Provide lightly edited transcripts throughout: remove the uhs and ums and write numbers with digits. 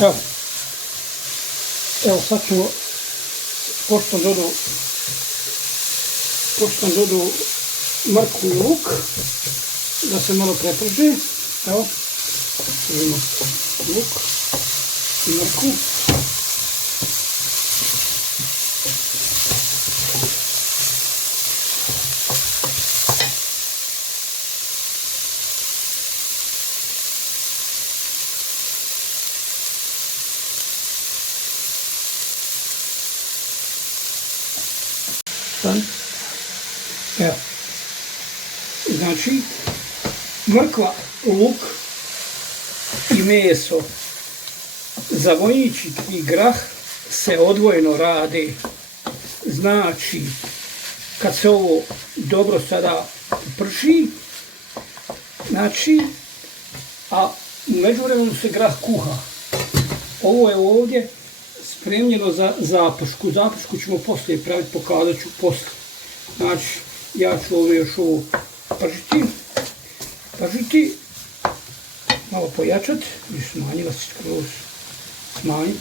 Evo, evo sad ćemo, pošto sam dodao mrkvu i luk, da se malo preprži. Evo, stavimo luk i mrkvu. Evo, znači mrkva, luk i meso za vojnički i grah se odvojeno rade. Znači, kad se ovo dobro sada prši, znači, a u međuvremenu se grah kuha. Ovo je ovdje spremljeno za zapušku. Zapušku ćemo poslije praviti, pokazat ću poslije. Znači, ja ću ovo još pržiti, malo pojačati, i smanjila se skroz, smanji.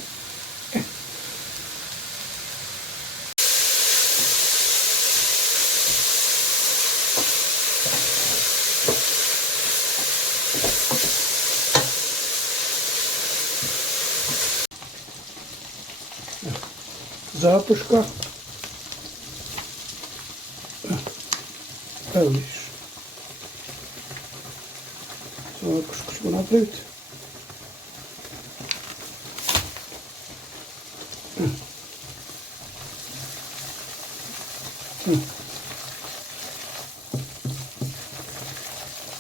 Zapuška. Evo vidiš. Zapušku ćemo napraviti.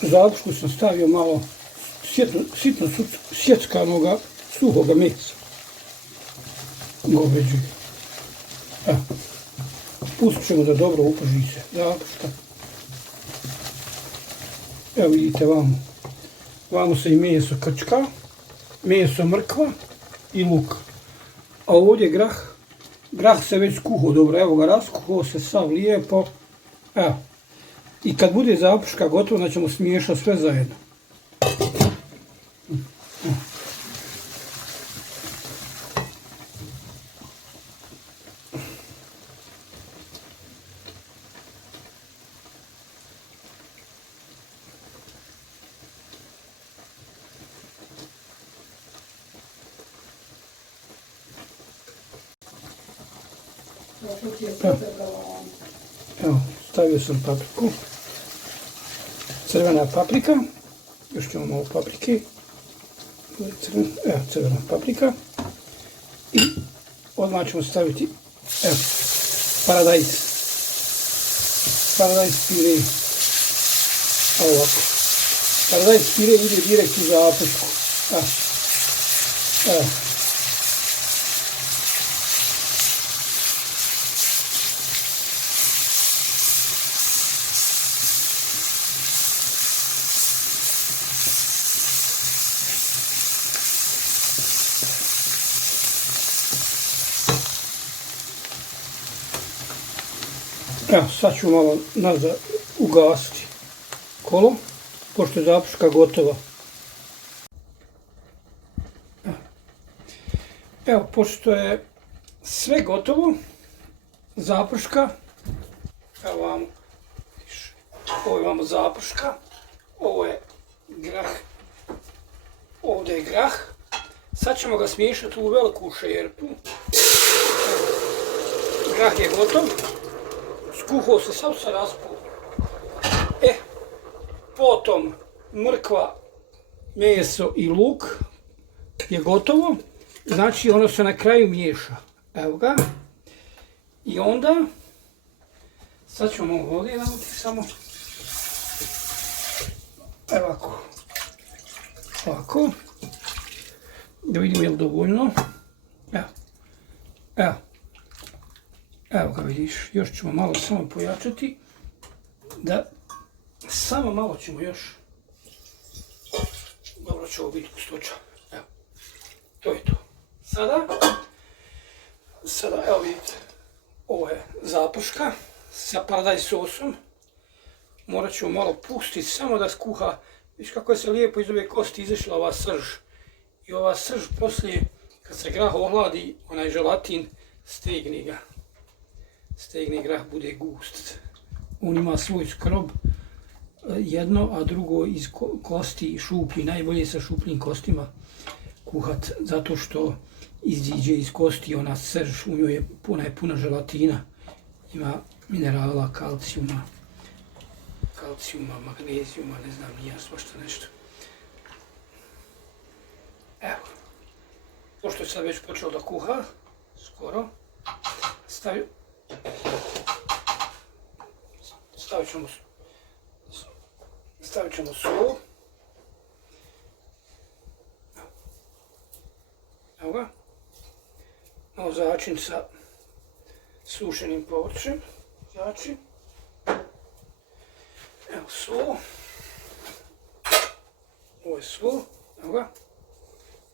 Zapušku sam stavio malo sitno sjeckanoga suhoga mesa. Goveđi. Evo. Pustit ćemo da dobro uprži se zapuška. Evo vidite vamo se i meso krčka, meso mrkva i luk. A ovdje grah se već skuhao dobro, evo ga raskuhao se sav lijepo. Evo. I kad bude zapuška gotova, onda ćemo smiješati sve zajedno. Evo, stavio sam papriku, crvena paprika, još ćemo malo paprike, evo crvena paprika i odmah ćemo staviti, evo, paradajz pire, ovako, paradajz pire ide direkt u zapušku, evo. Evo, sad ću malo nazad ugasiti kolo, pošto je zapuška gotova. Evo, pošto je sve gotovo, zapuška, evo vamo, ovo je vamo zapuška, ovo je grah, ovdje je grah. Sad ćemo ga smiješati u veliku šerpu. Grah je gotov. Skuhao se, sad se raspuo. Potom mrkva, meso i luk je gotovo. Znači ono se na kraju miješa. Evo ga. I onda, sad ćemo ovdje navuti samo. Evo ovako. Ovako. Da vidimo je li dovoljno. Evo. Evo. Evo ga vidiš, još ćemo malo samo pojačati, da samo malo ćemo još, dobro će ovo biti gustoća, evo, to je to. Sada evo vidite, ovo je zapuška sa paradajz sosom, morat ćemo malo pustiti samo da skuha Viš kako je se lijepo iz ove kosti izašla ova srž. I ova srž poslije, kad se grah ohladi, onaj želatin, stegne ga. Stegne grah, bude gust. On ima svoj skrob, jedno, a drugo iz kosti šuplji. Najbolje sa šupljim kostima kuhat, zato što iziđe iz kosti ona srž, u njoj je puna želatina. Ima minerala, kalcijuma, magnezijuma, ne znam, nije svašta nešto. Evo. Pošto je sad već počeo da kuha, skoro, stavit ćemo sol. Evo ga. Malo začin sa sušenim povrćem. Začin. Evo sol. Ovo je sol. Evo ga.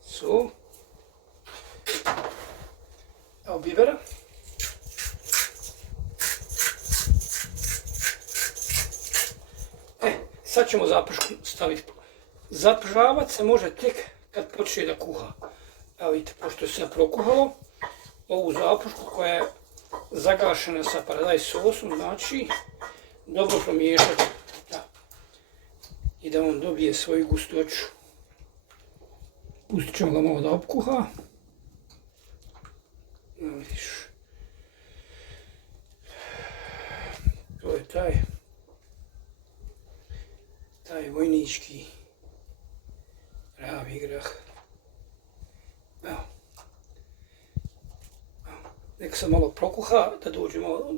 Sol. Evo bibera. Sad ćemo zapršku staviti. Zapržavat se može tek kad počne da kuha. Evo vidite, pošto je sve prokuhalo, ovu zaprušku koja je zagašena sa paradajz sosom, znači dobro promiješati. I da on dobije svoju gustoću. Pustit ćemo ga malo da opkuha. Evo vidiš. To je taj vojnički pravi grah. Evo. Neka se malo prokuha, da dođe malo,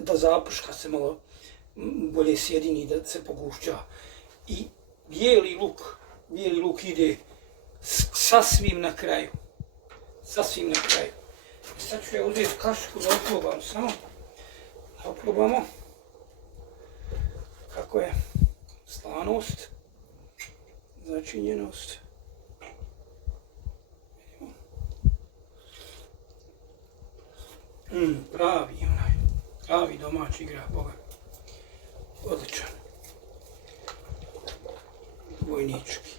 da zapruška se malo bolje sjedini, da se pogušća. I bijeli luk ide sasvim na kraju. Sasvim na kraju. Sad ću ja uzeti kašiku da oprobam samo. Da oprobamo kako je slanost, začinjenost. Pravi domaći grah, boga. Odličan. Vojnički.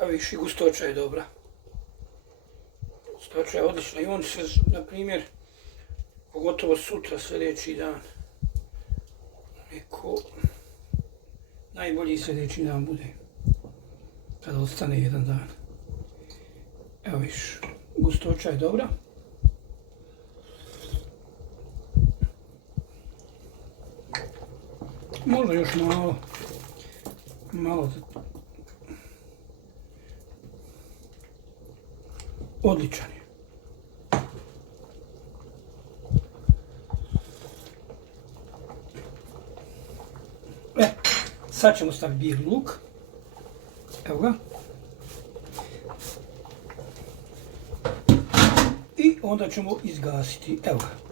A viš i gustoća je dobra. Gustoća je odlična i on se, na primjer, pogotovo sutra, sljedeći dan, najbolji sljedeći dan bude, kada ostane jedan dan. Evo viš, gustoća je dobra. Možda još malo. Odličan je. Sad ćemo staviti bijeli luk. Evo ga. I onda ćemo izgasiti. Evo ga.